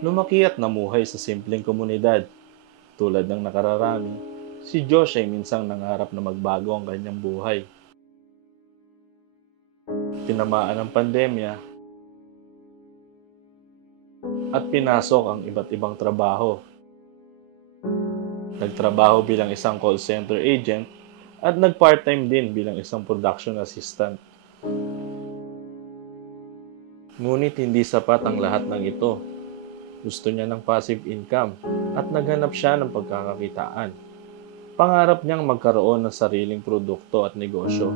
Lumaki at namuhay sa simpleng komunidad. Tulad ng nakararami, si Josh ay minsang nangarap na magbago ang kanyang buhay. Tinamaan ng pandemya at pinasok ang iba't ibang trabaho. Nagtrabaho bilang isang call center agent at nag-part-time din bilang isang production assistant. Ngunit hindi sapat ang lahat ng ito. Gusto niya ng passive income at naghanap siya ng pagkakakitaan. Pangarap niyang magkaroon ng sariling produkto at negosyo.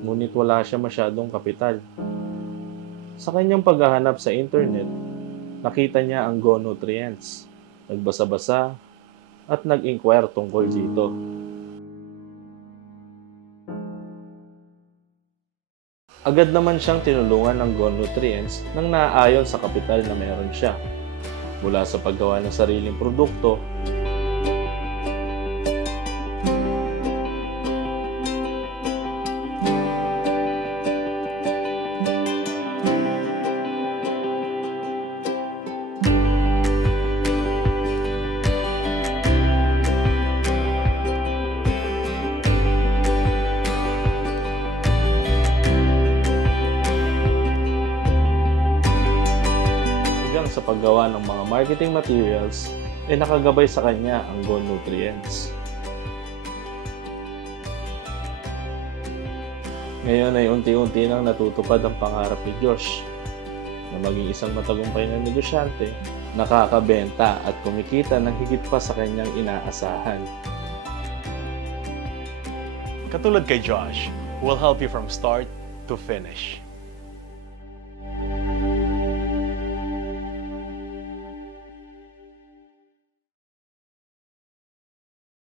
Ngunit wala siya masyadong kapital. Sa kanyang paghahanap sa internet, nakita niya ang Go Nutrients. Nagbasa-basa at nag-inquire tungkol dito. Agad naman siyang tinulungan ng Go Nutrients nang naaayon sa kapital na meron siya. Mula sa paggawa ng sariling produkto, hanggang sa paggawa ng mga marketing materials, ay nakagabay sa kanya ang Go Nutrients. Ngayon ay unti-unti nang natutupad ang pangarap ni Josh na maging isang matagumpay na negosyante, nakakabenta at kumikita ng higit pa sa kanyang inaasahan. Katulad kay Josh, who will help you from start to finish.